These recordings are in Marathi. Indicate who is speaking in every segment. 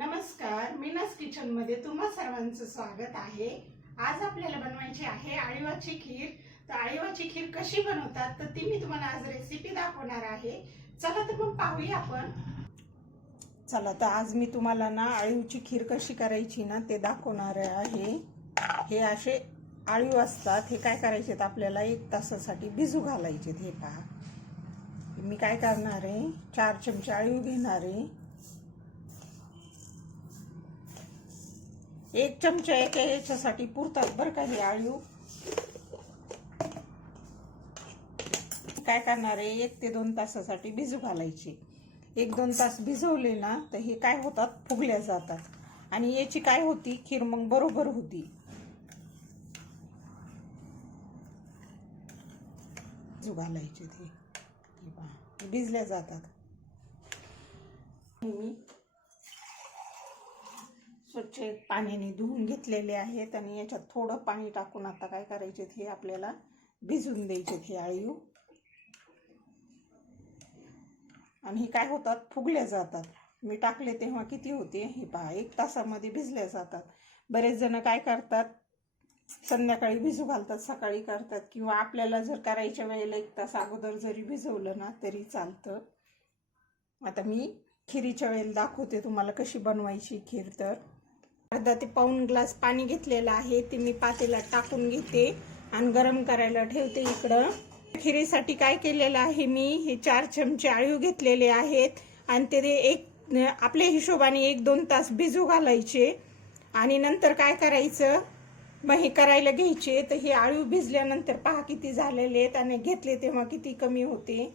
Speaker 1: नमस्कार मीनास किचनमध्ये तुम्हा सर्वांचं स्वागत आहे. आज आपल्याला बनवायची आहे आळीवाची खीर. तर आळीवाची खीर कशी बनवतात तर ती मी तुम्हाला आज रेसिपी दाखवणार आहे. चला तर मग पाहूया आपण. चला तर आज मी तुम्हाला ना आळीवची खीर कशी करायची ना ते दाखवणार आहे. हे असे आळीव असतात. हे काय करायचे आपल्याला? एक तासासाठी भिजू घालायचे हे पहा. मी काय करणार आहे? चार चमचे आळीव घेणार आहे. एक चमचा एका याच्यासाठी पुरतात बरं का हे आळू. काय करणार आहे? एक ते दोन तासासाठी भिजू घालायची. एक दोन तास भिजवले ना तर हे काय होतात? फुगल्या जातात. आणि याची काय होती? खीर मग बरोबर होती. भिजू घालायचे ते. भिजल्या जातात. मी स्वच्छ पाण्याने धुवून घेतलेले आहेत आणि याच्यात थोडं पाणी टाकून आता काय करायचे हे आपल्याला भिजून द्यायचे हे आळीव. आणि हे काय होतात? फुगल्या जातात. मी टाकले तेव्हा किती होते? हे पहा एक तासामध्ये भिजल्या जातात. बरेच जण काय करतात? संध्याकाळी भिजू घालतात सकाळी करतात. किंवा आपल्याला जर करायच्या वेळेला एक तास अगोदर जरी भिजवलं ना तरी चालतं. आता मी खिरीच्या वेळेला दाखवते तुम्हाला कशी बनवायची खीर तर. अर्धा ते पाऊन ग्लास पाणी घेतलेलं आहे. ते मी पातेल्यात टाकून घेते आणि गरम करायला ठेवते इकडं. खिरीसाठी काय केलेलं आहे मी? हे चार चमचे आळीव घेतलेले आहेत आणि ते एक आपल्या हिशोबाने एक दोन तास भिजू घालायचे. आणि नंतर काय करायचं? मग हे करायला घ्यायचे. तर हे आळीव भिजल्यानंतर पहा किती झालेले आहेत. आणि घेतले तेव्हा किती कमी होते.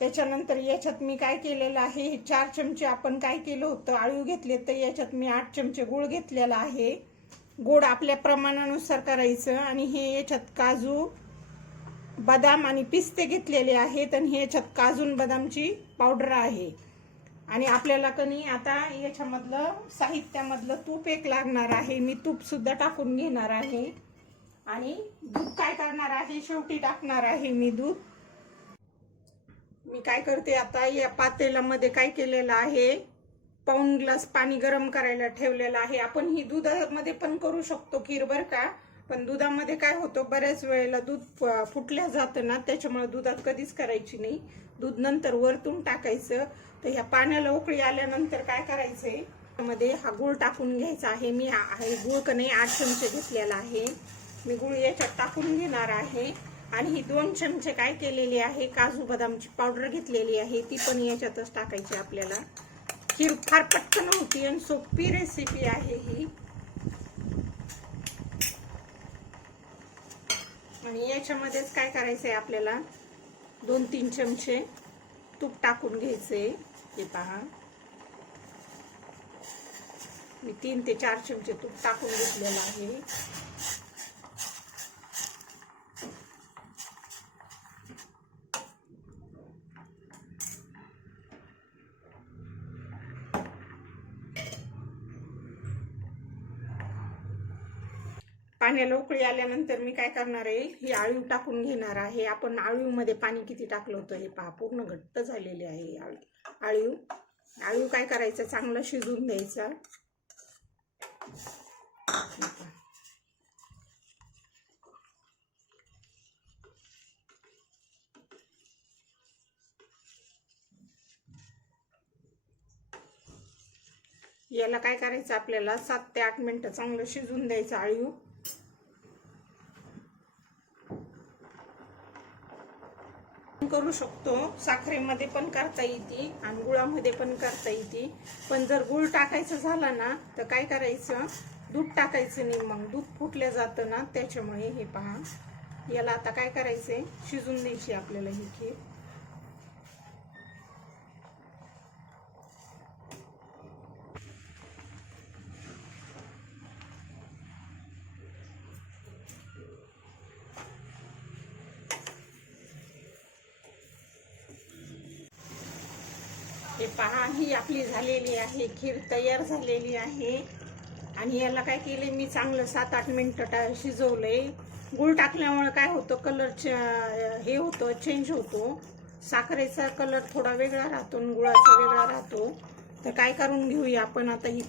Speaker 1: त्याच्यानंतर याच्यात मी काय केलेलं आहे हे चार चमचे आपण काय केलं होतं आळू घेतले तर याच्यात मी आठ चमचे गुळ घेतलेला आहे. गोड आपल्या प्रमाणानुसार करायचं आणि हे याच्यात काजू बदाम आणि पिस्ते घेतलेले आहेत आणि हे याच्यात काजून बदामची पावडर आहे. आणि आपल्याला कनी आता याच्यामधलं साहित्यामधलं तूप एक लागणार आहे. मी तूपसुद्धा टाकून घेणार आहे. आणि दूध काय करणार आहे? शेवटी टाकणार आहे मी दूध. मी काय करते आता या पातेल्यामध्ये काय केलेलं आहे? पाऊन ग्लास पाणी गरम करायला ठेवलेलं आहे. आपण ही दुधामध्ये पण करू शकतो खीर बर का. पण दुधामध्ये काय होतं बऱ्याच वेळेला दूध फुटल्या जातं ना त्याच्यामुळे दुधात कधीच करायची नाही. दूध नंतर वरतून टाकायचं. तर ह्या पाण्याला उकळी आल्यानंतर काय करायचंय? मध्ये हा गुळ टाकून घ्यायचा आहे. मी गुळ का नाही आठ चमचे घेतलेला आहे. मी गुळ याच्यात टाकून घेणार आहे. आणि ही दोन चमचे काय केलेली आहे? काजू बदामची पावडर घेतलेली आहे. ती पण याच्यातच टाकायची आपल्याला. खीर फार पटकन होती आणि सोपी रेसिपी आहे ही. आणि याच्यामध्येच काय करायचंय आपल्याला? दोन तीन चमचे तूप टाकून घ्यायचे. हे पहा. मी तीन ते चार चमचे तूप टाकून घेतलेलं आहे. पाण्याला उकळी आल्यानंतर मी काय करणार आहे ही आळीव टाकून घेणार आहे. आपण आळीवमध्ये पाणी किती टाकलं होतं हे पहा पूर्ण घट्ट झालेले आहे आळी. आळीव आळीव काय करायचं? चांगलं शिजून द्यायचा. याला काय करायचं? आपल्याला सात ते आठ मिनटं चांगलं शिजून द्यायचं आळीव करू शकतो. साखरेमध्ये पण करता येते आणि गुळामध्ये पण करता येते. पण जर गुळ टाकायचं झाला ना तर काय करायचं? दूध टाकायचं नाही मग. दूध फुटलं जातं ना त्याच्यामुळे हे पहा. याला आता काय करायचं आहे शिजून द्यायची आपल्याला ही खीर. हे पहा ही आपली झालेली आहे खीर तयार झालेली आहे. आणि याला काय केले मी चांगलं सात आठ मिनटं टा शिजवलंय. गुळ टाकल्यामुळे काय होतं कलर हे होतं चेंज होतो. साखरेचा कलर थोडा वेगळा राहतो आणि गुळाचा वेगळा राहतो. तर काय करून घेऊया आपण? आता ही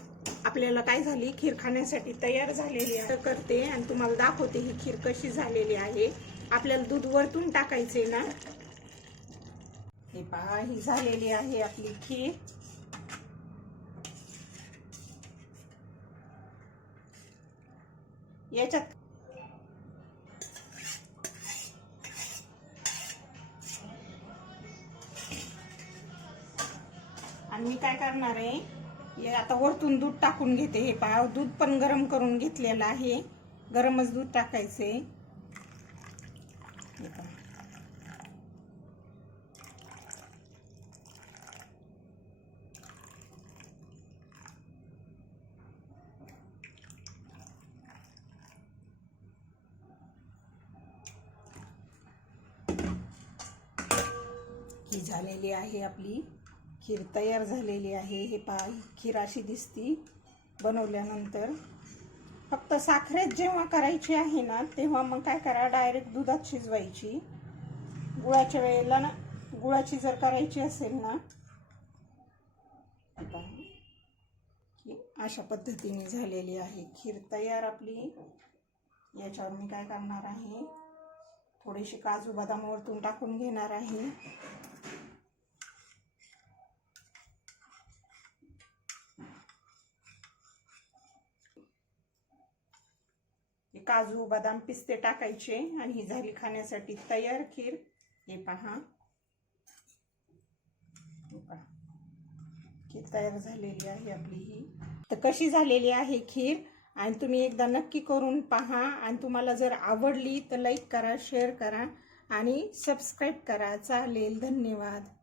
Speaker 1: आपल्याला काय झाली? खीर खाण्यासाठी तयार झालेली आहे. तर करते आणि तुम्हाला दाखवते ही खीर कशी झालेली आहे. आपल्याला दूध वरतून टाकायचे ना? हे पहा ही झालेली आहे आपली खीर. याच्यात आणि मी काय करणार आहे हे आता वरतून दूध टाकून घेते. हे पहा दूध पण गरम करून घेतलेलं आहे. गरमच दूध टाकायचे झालेली आहे आपली. खीर तयार झालेली आहे. हे पहा ही खीर अशी दिसती बनवल्यानंतर. फक्त साखरेत जेव्हा करायची आहे ना तेव्हा मग काय करा डायरेक्ट दुधात शिजवायची. गुळाच्या वेळेला ना गुळाची जर करायची असेल ना अशा पद्धतीने झालेली आहे. खीर तयार आपली. याच्यावर मी काय करणार आहे थोडेसे काजू बदाम वरतून टाकून घेणार आहे. काजू बदाम पिस्ते टाकायचे आणि ही झाली खाण्यासाठी तयार खीर. हे पहा. खीर तयार झालेली आहे आपली ही. तर कशी झालेली आहे खीर? आणि तुम्ही एकदा नक्की करून पहा. आणि तुम्हाला जर आवडली तर लाईक करा शेअर करा आणि सबस्क्राईब करा. चालेल. धन्यवाद.